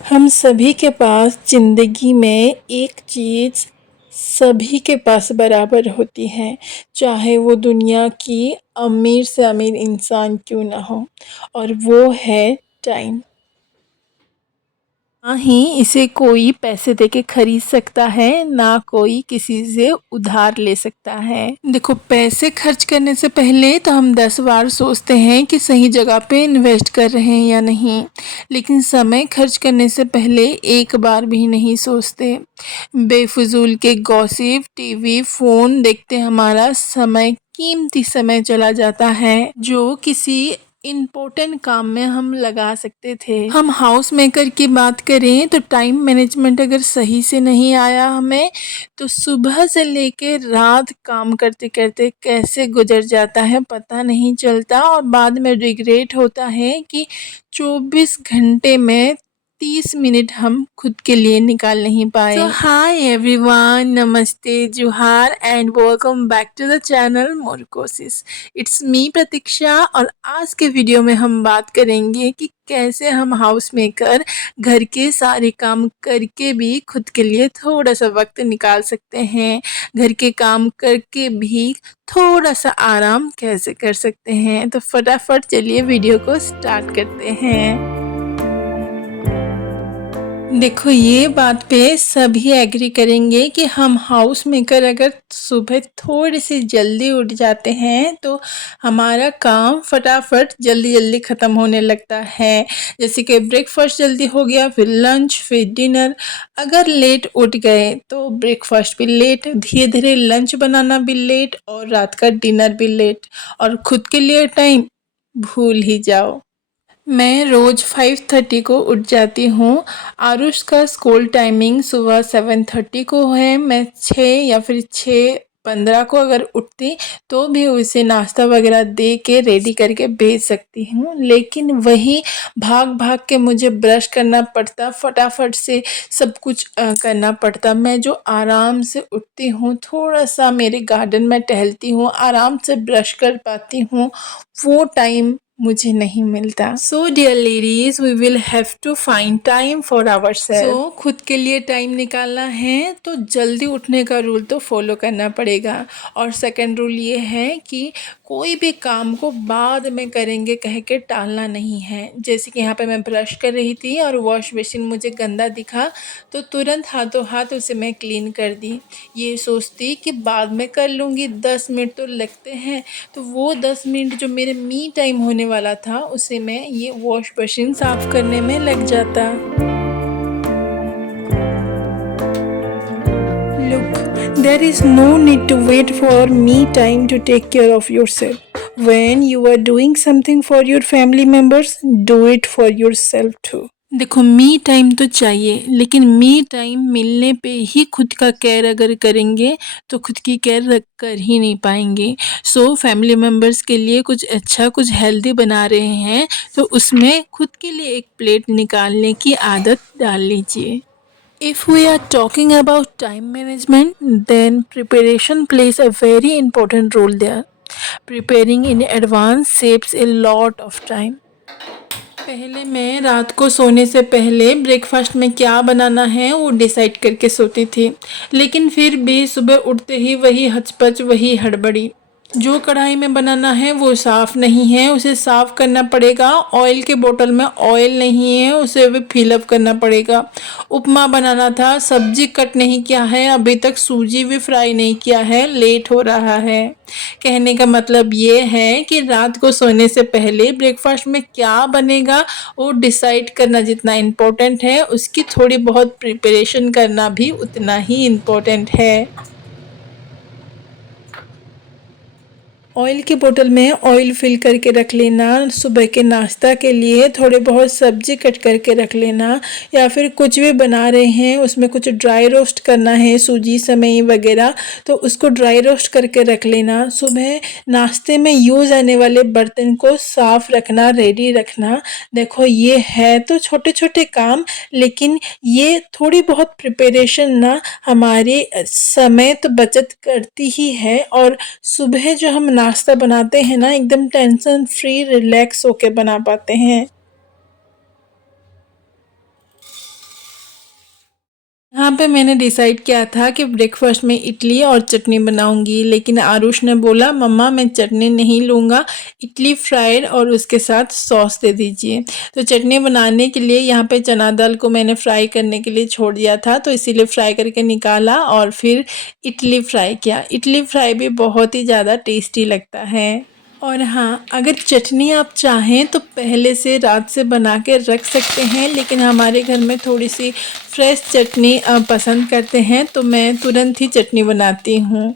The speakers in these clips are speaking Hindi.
हम सभी के पास ज़िंदगी में एक चीज़ सभी के पास बराबर होती है, चाहे वो दुनिया की अमीर से अमीर इंसान क्यों ना हो, और वो है टाइम। ना ही इसे कोई पैसे देके खरीद सकता है, ना कोई किसी से उधार ले सकता है। देखो, पैसे खर्च करने से पहले तो हम 10 बार सोचते हैं कि सही जगह पे इन्वेस्ट कर रहे हैं या नहीं, लेकिन समय खर्च करने से पहले एक बार भी नहीं सोचते। बेफिजूल के गॉसिप, टीवी, फ़ोन देखते हमारा समय, कीमती समय चला जाता है, जो किसी इम्पोर्टेंट काम में हम लगा सकते थे। हम हाउस मेकर की बात करें तो टाइम मैनेजमेंट अगर सही से नहीं आया हमें, तो सुबह से लेके रात काम करते करते कैसे गुजर जाता है पता नहीं चलता, और बाद में रिग्रेट होता है कि 24 घंटे में 30 मिनट हम खुद के लिए निकाल नहीं पाए। सो हाय एवरीवन, नमस्ते, जुहार and welcome back to the channel मोर कोशिश। इट्स मी प्रतीक्षा, और आज के वीडियो में हम बात करेंगे कि कैसे हम हाउस मेकर घर के सारे काम करके भी खुद के लिए थोड़ा सा वक्त निकाल सकते हैं, घर के काम करके भी थोड़ा सा आराम कैसे कर सकते हैं। तो फटाफट चलिए वीडियो को स्टार्ट करते हैं। देखो, ये बात पे सभी एग्री करेंगे कि हम हाउस मेकर अगर सुबह थोड़ी सी जल्दी उठ जाते हैं तो हमारा काम फटाफट जल्दी जल्दी ख़त्म होने लगता है। जैसे कि ब्रेकफास्ट जल्दी हो गया, फिर लंच, फिर डिनर। अगर लेट उठ गए तो ब्रेकफास्ट भी लेट, धीरे धीरे लंच बनाना भी लेट, और रात का डिनर भी लेट, और खुद के लिए टाइम भूल ही जाओ। मैं रोज़ 5:30 को उठ जाती हूँ। आरुष का स्कूल टाइमिंग सुबह 7:30 को है। मैं 6 या फिर 6:15 को अगर उठती तो भी उसे नाश्ता वगैरह दे के रेडी करके भेज सकती हूँ, लेकिन वही भाग भाग के मुझे ब्रश करना पड़ता, फटाफट से सब कुछ करना पड़ता। मैं जो आराम से उठती हूँ, थोड़ा सा मेरे गार्डन में टहलती हूँ, आराम से ब्रश कर पाती हूँ, वो टाइम मुझे नहीं मिलता। So dear ladies, we will have to find time for our self. So खुद के लिए टाइम निकालना है तो जल्दी उठने का रूल तो फॉलो करना पड़ेगा। और सेकंड रूल ये है कि कोई भी काम को बाद में करेंगे कह के टालना नहीं है। जैसे कि यहाँ पे मैं ब्रश कर रही थी और वॉश बेसिन मुझे गंदा दिखा, तो तुरंत हाथों हाथ उसे मैं क्लीन कर दी। ये सोचती कि बाद में कर लूँगी, 10 मिनट तो लगते हैं, तो वो 10 मिनट जो मेरे मी टाइम होने वाला था उसे मैं ये वॉश मशीन साफ़ करने में लग जाता। Look, there is no need to wait for me time to take care of yourself. When you are doing something for your family members, do it for yourself too. देखो, मी टाइम तो चाहिए, लेकिन मी टाइम मिलने पे ही खुद का केयर अगर करेंगे तो खुद की केयर कर ही नहीं पाएंगे। सो फैमिली मेम्बर्स के लिए कुछ अच्छा, कुछ हेल्दी बना रहे हैं तो उसमें खुद के लिए एक प्लेट निकालने की आदत डाल लीजिए। If we are talking about time management, then preparation plays a very important role there. Preparing in advance saves a lot of time. पहले मैं रात को सोने से पहले ब्रेकफास्ट में क्या बनाना है वो डिसाइड करके सोती थी, लेकिन फिर भी सुबह उठते ही वही हचपच, वही हड़बड़ी। जो कढ़ाई में बनाना है वो साफ़ नहीं है, उसे साफ़ करना पड़ेगा। ऑयल के बोतल में ऑयल नहीं है, उसे भी फिलअप करना पड़ेगा। उपमा बनाना था, सब्जी कट नहीं किया है, अभी तक सूजी भी फ्राई नहीं किया है, लेट हो रहा है। कहने का मतलब ये है कि रात को सोने से पहले ब्रेकफास्ट में क्या बनेगा वो डिसाइड करना जितना इम्पोर्टेंट है, उसकी थोड़ी बहुत प्रिपरेशन करना भी उतना ही इम्पोर्टेंट है। ऑयल की बोतल में ऑयल फिल करके रख लेना, सुबह के नाश्ता के लिए थोड़े बहुत सब्जी कट करके रख लेना, या फिर कुछ भी बना रहे हैं उसमें कुछ ड्राई रोस्ट करना है, सूजी, सेवई वगैरह, तो उसको ड्राई रोस्ट करके रख लेना। सुबह नाश्ते में यूज़ आने वाले बर्तन को साफ़ रखना, रेडी रखना। देखो, ये है तो छोटे छोटे काम, लेकिन ये थोड़ी बहुत प्रिपरेशन ना हमारे समय तो बचत करती ही है, और सुबह जो हम नाश्ता बनाते हैं ना, एकदम टेंशन फ्री रिलैक्स होके बना पाते हैं। यहाँ पे मैंने डिसाइड किया था कि ब्रेकफास्ट में इडली और चटनी बनाऊंगी, लेकिन आरुष ने बोला मम्मा मैं चटनी नहीं लूँगा, इडली फ्राइड और उसके साथ सॉस दे दीजिए। तो चटनी बनाने के लिए यहाँ पे चना दाल को मैंने फ्राई करने के लिए छोड़ दिया था, तो इसीलिए फ्राई करके निकाला और फिर इडली फ्राई किया। इडली फ्राई भी बहुत ही ज़्यादा टेस्टी लगता है। और हाँ, अगर चटनी आप चाहें तो पहले से रात से बना के रख सकते हैं, लेकिन हमारे घर में थोड़ी सी फ्रेश चटनी पसंद करते हैं, तो मैं तुरंत ही चटनी बनाती हूँ।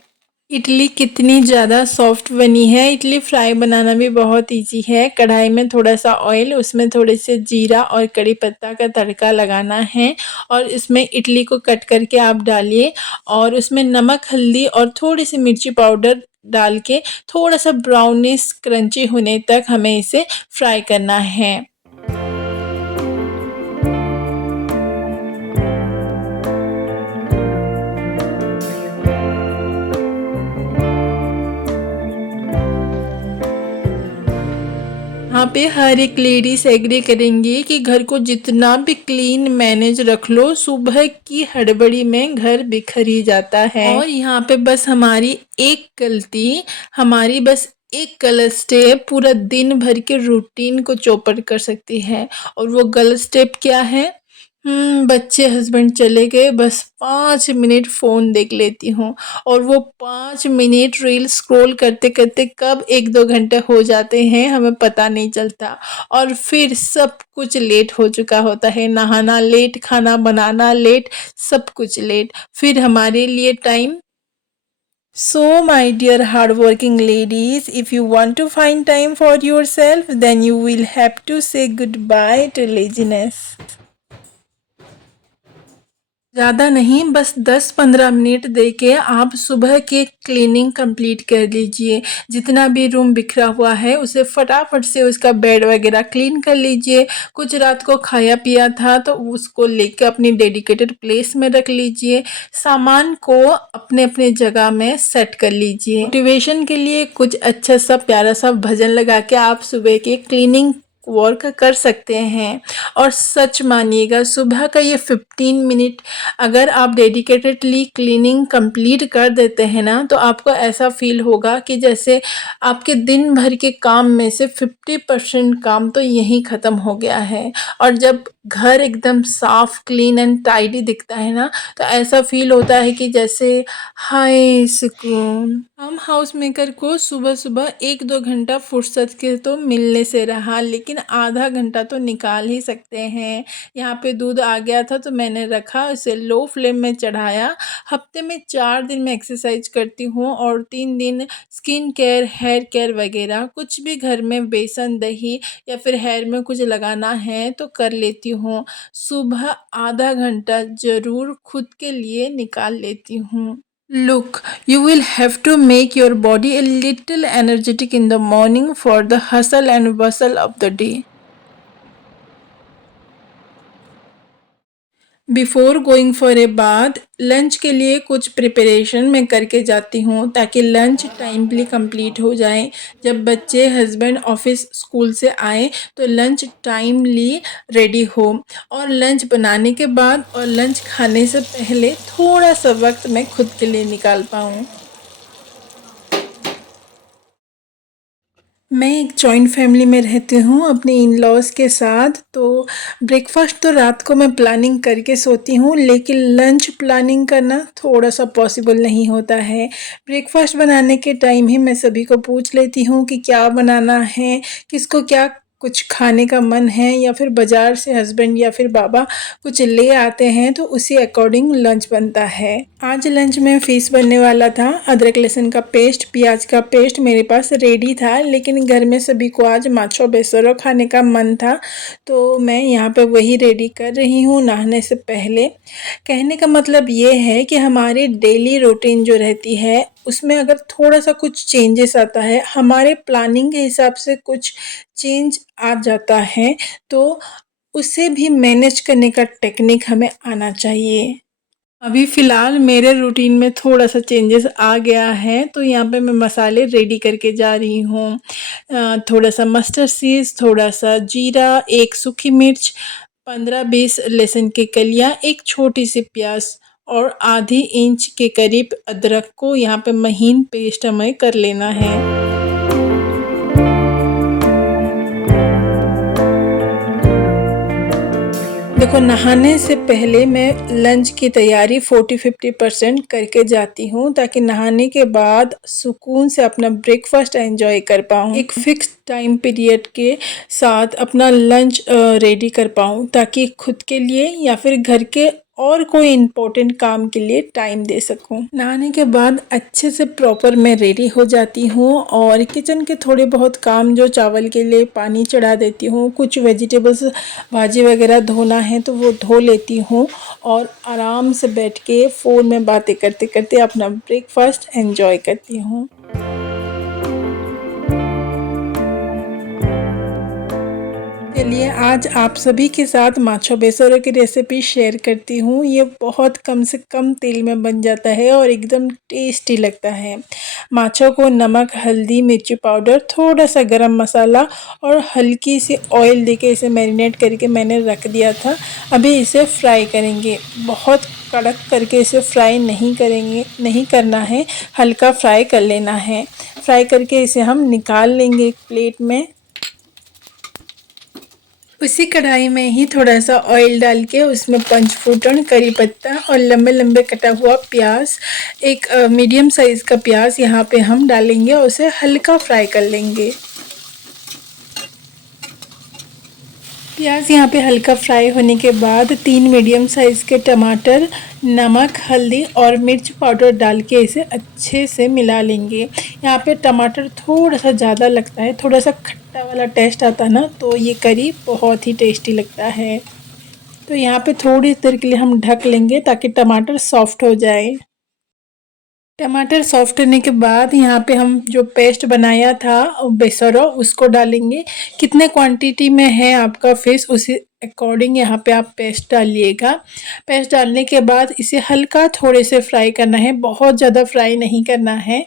इडली कितनी ज़्यादा सॉफ्ट बनी है। इडली फ्राई बनाना भी बहुत इजी है। कढ़ाई में थोड़ा सा ऑयल, उसमें थोड़े से जीरा और कड़ी पत्ता का तड़का लगाना है और इसमें इडली को कट करके आप डालिए और उसमें नमक, हल्दी और थोड़ी सी मिर्ची पाउडर डाल के थोड़ा सा ब्राउनिश क्रंची होने तक हमें इसे फ्राई करना है। यहाँ पे हर एक लेडीज एग्री करेंगी कि घर को जितना भी क्लीन मैनेज रख लो, सुबह की हड़बड़ी में घर बिखर ही जाता है। और यहाँ पे बस हमारी एक गलती, हमारी बस एक गलत स्टेप पूरा दिन भर के रूटीन को चौपट कर सकती है। और वो गलत स्टेप क्या है? बच्चे हस्बैंड चले गए, बस 5 मिनट फ़ोन देख लेती हूँ और वो 5 मिनट रील स्क्रॉल करते करते कब 1-2 घंटे हो जाते हैं हमें पता नहीं चलता। और फिर सब कुछ लेट हो चुका होता है, नहाना लेट, खाना बनाना लेट, सब कुछ लेट, फिर हमारे लिए time. So, my dear hardworking ladies, if you want to find time for yourself, then you will have to say goodbye to laziness. ज़्यादा नहीं, बस 10-15 मिनट दे के आप सुबह के क्लीनिंग कंप्लीट कर लीजिए। जितना भी रूम बिखरा हुआ है उसे फटाफट से उसका बेड वगैरह क्लीन कर लीजिए। कुछ रात को खाया पिया था तो उसको लेकर अपनी डेडिकेटेड प्लेस में रख लीजिए। सामान को अपने अपने जगह में सेट कर लीजिए। मोटिवेशन के लिए कुछ अच्छा सा प्यारा सा भजन लगा के आप सुबह के क्लीनिंग वर्क कर सकते हैं। और सच मानिएगा, सुबह का ये 15 मिनट अगर आप डेडिकेटेडली क्लीनिंग कंप्लीट कर देते हैं ना, तो आपको ऐसा फील होगा कि जैसे आपके दिन भर के काम में से 50% काम तो यहीं ख़त्म हो गया है। और जब घर एकदम साफ, क्लीन एंड टाइडी दिखता है ना, तो ऐसा फील होता है कि जैसे हाय सुकून। हम हाउस मेकर को सुबह सुबह 1-2 घंटा फुर्सत के तो मिलने से रहा, लेकिन आधा घंटा तो निकाल ही सकते हैं। यहाँ पे दूध आ गया था तो मैंने रखा, उसे लो फ्लेम में चढ़ाया। हफ्ते में 4 दिन मैं एक्सरसाइज करती हूँ और 3 दिन स्किन केयर, हेयर केयर वगैरह कुछ भी घर में बेसन, दही या फिर हेयर में कुछ लगाना है तो कर लेती हूँ। सुबह आधा घंटा ज़रूर खुद के लिए निकाल लेती हूँ। Look, you will have to make your body a little energetic in the morning for the hustle and bustle of the day. Before going for a bath, lunch के लिए कुछ प्रिपरेशन मैं करके जाती हूँ ताकि लंच टाइमली कंप्लीट हो जाए। जब बच्चे, हस्बैंड ऑफिस, स्कूल से आए तो लंच टाइमली रेडी हो। और लंच बनाने के बाद और लंच खाने से पहले थोड़ा सा वक्त मैं खुद के लिए निकाल पाऊँ। मैं एक जॉइंट फैमिली में रहती हूँ अपने इन लॉज़ के साथ। तो ब्रेकफास्ट तो रात को मैं प्लानिंग करके सोती हूँ, लेकिन लंच प्लानिंग करना थोड़ा सा पॉसिबल नहीं होता है। ब्रेकफास्ट बनाने के टाइम ही मैं सभी को पूछ लेती हूँ कि क्या बनाना है, किसको क्या कुछ खाने का मन है, या फिर बाज़ार से हस्बैंड या फिर बाबा कुछ ले आते हैं तो उसी अकॉर्डिंग लंच बनता है। आज लंच में फ़िश बनने वाला था। अदरक लहसुन का पेस्ट, प्याज का पेस्ट मेरे पास रेडी था, लेकिन घर में सभी को आज माछो बेसरो खाने का मन था, तो मैं यहाँ पे वही रेडी कर रही हूँ नहाने से पहले। कहने का मतलब ये है कि हमारी डेली रूटीन जो रहती है उसमें अगर थोड़ा सा कुछ चेंजेस आता है, हमारे प्लानिंग के हिसाब से कुछ चेंज आ जाता है, तो उसे भी मैनेज करने का टेक्निक हमें आना चाहिए। अभी फ़िलहाल मेरे रूटीन में थोड़ा सा चेंजेस आ गया है, तो यहाँ पे मैं मसाले रेडी करके जा रही हूँ। थोड़ा सा मस्टर्ड सीड्स, थोड़ा सा जीरा, एक सूखी मिर्च, 15-20 लहसुन की कलियाँ, एक छोटी सी प्याज और आधी इंच के करीब अदरक को यहाँ पे महीन पेस्ट हमें कर लेना है। देखो, नहाने से पहले मैं लंच की तैयारी 40-50% करके जाती हूँ ताकि नहाने के बाद सुकून से अपना ब्रेकफास्ट एंजॉय कर पाऊँ। एक फिक्स टाइम पीरियड के साथ अपना लंच रेडी कर पाऊँ ताकि खुद के लिए या फिर घर के और कोई इम्पोर्टेंट काम के लिए टाइम दे सकूं। नहाने के बाद अच्छे से प्रॉपर मैं रेडी हो जाती हूँ और किचन के थोड़े बहुत काम जो चावल के लिए पानी चढ़ा देती हूँ, कुछ वेजिटेबल्स भाजी वगैरह धोना है तो वो धो लेती हूँ और आराम से बैठ के फ़ोन में बातें करते करते अपना ब्रेकफास्ट एंजॉय करती हूँ। चलिए, आज आप सभी के साथ माछो बेसरो की रेसिपी शेयर करती हूँ। ये बहुत कम से कम तेल में बन जाता है और एकदम टेस्टी लगता है। माछो को नमक, हल्दी, मिर्ची पाउडर, थोड़ा सा गरम मसाला और हल्की सी ऑयल देके इसे मैरिनेट करके मैंने रख दिया था। अभी इसे फ्राई करेंगे। बहुत कड़क करके इसे फ्राई नहीं करना है, हल्का फ्राई कर लेना है। फ्राई करके इसे हम निकाल लेंगे एक प्लेट में। उसी कढ़ाई में ही थोड़ा सा ऑयल डाल के उसमें पंचफूटन, करी पत्ता और लंबे लंबे कटा हुआ प्याज, एक मीडियम साइज़ का प्याज यहाँ पे हम डालेंगे और उसे हल्का फ्राई कर लेंगे। प्याज यहाँ पे हल्का फ्राई होने के बाद 3 मीडियम साइज़ के टमाटर, नमक, हल्दी और मिर्च पाउडर डाल के इसे अच्छे से मिला लेंगे। यहाँ पे टमाटर थोड़ा सा ज़्यादा लगता है, थोड़ा सा खट्टा वाला टेस्ट आता ना, तो ये करी बहुत ही टेस्टी लगता है। तो यहाँ पे थोड़ी देर के लिए हम ढक लेंगे ताकि टमाटर सॉफ्ट हो जाए। टमाटर सॉफ्ट होने के बाद यहाँ पे हम जो पेस्ट बनाया था बेसरो उसको डालेंगे। कितने क्वांटिटी में है आपका फिश उसी अकॉर्डिंग यहाँ पे आप पेस्ट डालिएगा। पेस्ट डालने के बाद इसे हल्का थोड़े से फ्राई करना है, बहुत ज़्यादा फ्राई नहीं करना है।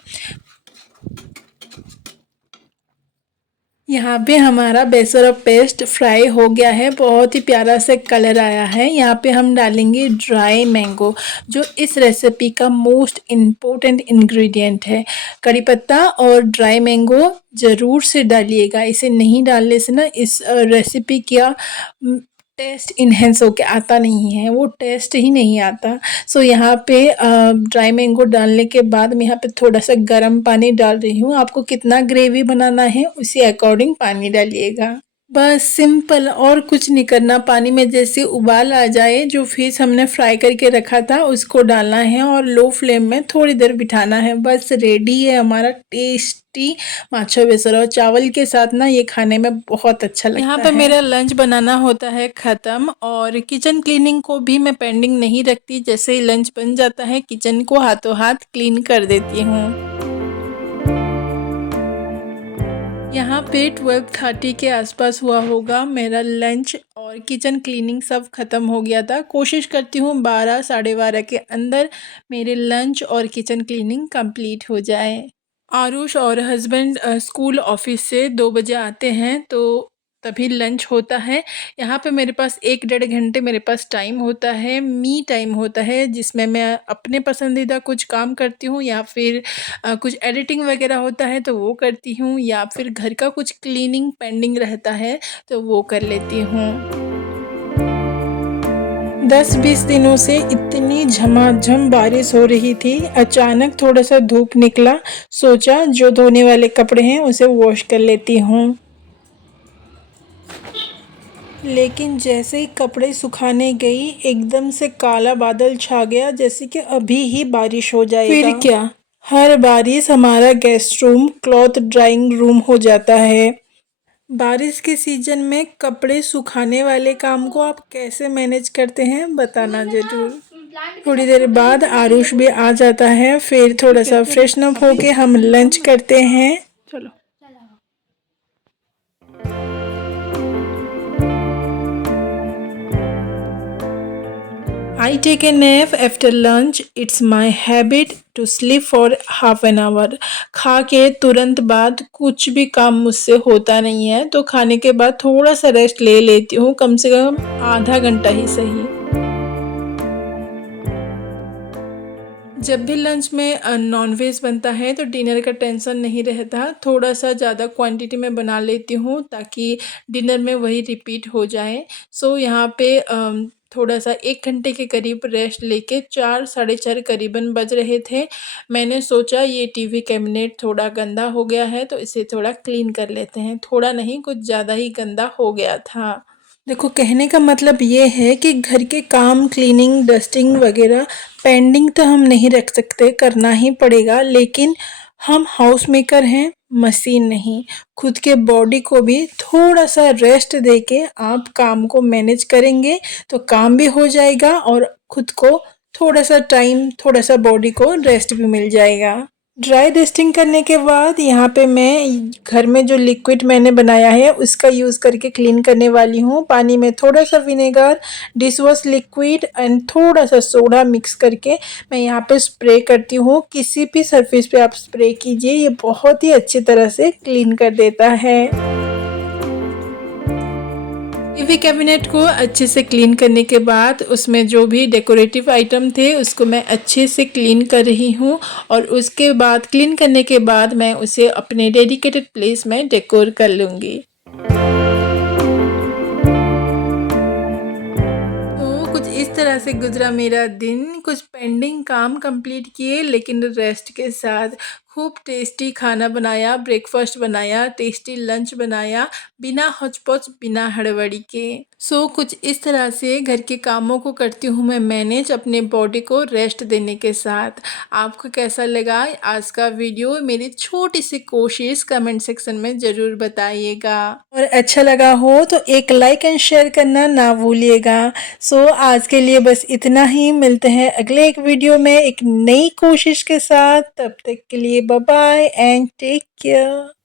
यहाँ पे हमारा बेसन और पेस्ट फ्राई हो गया है, बहुत ही प्यारा सा कलर आया है। यहाँ पे हम डालेंगे ड्राई मैंगो, जो इस रेसिपी का मोस्ट इम्पोर्टेंट इंग्रेडिएंट है। कड़ी पत्ता और ड्राई मैंगो ज़रूर से डालिएगा। इसे नहीं डालने से ना इस रेसिपी का टेस्ट इन्हेंस होके आता नहीं है, वो टेस्ट ही नहीं आता। सो यहाँ पे ड्राई मैंगो डालने के बाद मैं यहाँ पे थोड़ा सा गर्म पानी डाल रही हूँ। आपको कितना ग्रेवी बनाना है उसी अकॉर्डिंग पानी डालिएगा। बस सिंपल, और कुछ नहीं करना। पानी में जैसे उबाल आ जाए, जो फिश हमने फ्राई करके रखा था उसको डालना है और लो फ्लेम में थोड़ी देर बिठाना है। बस रेडी है हमारा टेस्टी माछो बेसरो। चावल के साथ ना ये खाने में बहुत अच्छा लगता है। यहाँ पे मेरा लंच बनाना होता है ख़त्म और किचन क्लीनिंग को भी मैं पेंडिंग नहीं रखती। जैसे ही लंच बन जाता है किचन को हाथों हाथ क्लीन कर देती हूँ। यहाँ पे 12:30 के आसपास हुआ होगा। मेरा लंच और किचन क्लीनिंग सब ख़त्म हो गया था। कोशिश करती हूँ 12 साढ़े 12 के अंदर मेरे लंच और किचन क्लीनिंग कंप्लीट हो जाए। आरुष और हस्बैंड स्कूल ऑफिस से 2 बजे आते हैं तो तभी लंच होता है। यहाँ पे मेरे पास 1 डेढ़ घंटे मेरे पास टाइम होता है, मी टाइम होता है, जिसमें मैं अपने पसंदीदा कुछ काम करती हूँ या फिर कुछ एडिटिंग वगैरह होता है तो वो करती हूँ, या फिर घर का कुछ क्लीनिंग पेंडिंग रहता है तो वो कर लेती हूँ। 10-20 दिनों से इतनी झमाझम बारिश हो रही थी, अचानक थोड़ा सा धूप निकला। सोचा जो धोने वाले कपड़े हैं उसे वॉश कर लेती हूँ। लेकिन जैसे ही कपड़े सुखाने गई एकदम से काला बादल छा गया, जैसे कि अभी ही बारिश हो जाएगा। फिर क्या, हर बारिश हमारा guest room cloth drawing room हो जाता है। बारिश के सीजन में कपड़े सुखाने वाले काम को आप कैसे मैनेज करते हैं बताना ज़रूर। थोड़ी देर बाद आरुष भी आ जाता है, फिर थोड़ा सा फ्रेशन अप होके हम लंच करते हैं। चलो। I take a nap after lunch. It's my habit to sleep for half an hour. खा के तुरंत बाद कुछ भी काम मुझसे होता नहीं है, तो खाने के बाद थोड़ा सा रेस्ट ले लेती हूँ, कम से कम आधा घंटा ही सही। जब भी लंच में नॉनवेज बनता है तो डिनर का टेंशन नहीं रहता। थोड़ा-सा ज़्यादा क्वांटिटी में बना लेती हूँ ताकि डिनर में वही रिपीट हो जाए। सो यहाँ पे थोड़ा-सा 1 घंटे के करीब रेस्ट लेके 4 साढ़े 4 करीबन बज रहे थे। मैंने सोचा ये टीवी कैबिनेट थोड़ा गंदा हो गया है तो इसे थोड़ा क्लीन कर लेते हैं। थोड़ा नहीं, कुछ ज़्यादा ही गंदा हो गया था। देखो, कहने का मतलब ये है कि घर के काम क्लीनिंग डस्टिंग वगैरह पेंडिंग तो हम नहीं रख सकते, करना ही पड़ेगा। लेकिन हम हाउस मेकर हैं, मशीन नहीं। खुद के बॉडी को भी थोड़ा सा रेस्ट देके आप काम को मैनेज करेंगे तो काम भी हो जाएगा और खुद को थोड़ा सा टाइम, थोड़ा सा बॉडी को रेस्ट भी मिल जाएगा। ड्राई डस्टिंग करने के बाद यहाँ पे मैं घर में जो लिक्विड मैंने बनाया है उसका यूज़ करके क्लीन करने वाली हूँ। पानी में थोड़ा सा vinegar, dish wash liquid and थोड़ा सा सोडा मिक्स करके मैं यहाँ पे स्प्रे करती हूँ। किसी भी सरफेस पे आप स्प्रे कीजिए, ये बहुत ही अच्छी तरह से क्लीन कर देता है। टीवी कैबिनेट को अच्छे से क्लीन करने के बाद उसमें जो भी डेकोरेटिव आइटम थे उसको मैं अच्छे से क्लीन कर रही हूँ और उसके बाद क्लीन करने के बाद मैं उसे अपने डेडिकेटेड प्लेस में डेकोर कर लूँगी। तो कुछ इस तरह से गुजरा मेरा दिन। कुछ पेंडिंग काम कंप्लीट किए लेकिन रेस्ट के साथ। खूब टेस्टी खाना बनाया, ब्रेकफास्ट बनाया, टेस्टी लंच बनाया, बिना हौच-पौच, बिना हड़बड़ी के। सो कुछ इस तरह से घर के कामों को करती हूँ मैं मैनेज, अपने बॉडी को रेस्ट देने के साथ। आपको कैसा लगा आज का वीडियो? मेरी छोटी सी कोशिश कमेंट सेक्शन में ज़रूर बताइएगा और अच्छा लगा हो तो एक लाइक एंड शेयर करना ना भूलिएगा। सो आज के लिए बस इतना ही। मिलते हैं अगले एक वीडियो में एक नई कोशिश के साथ। तब तक के लिए bye bye and take care.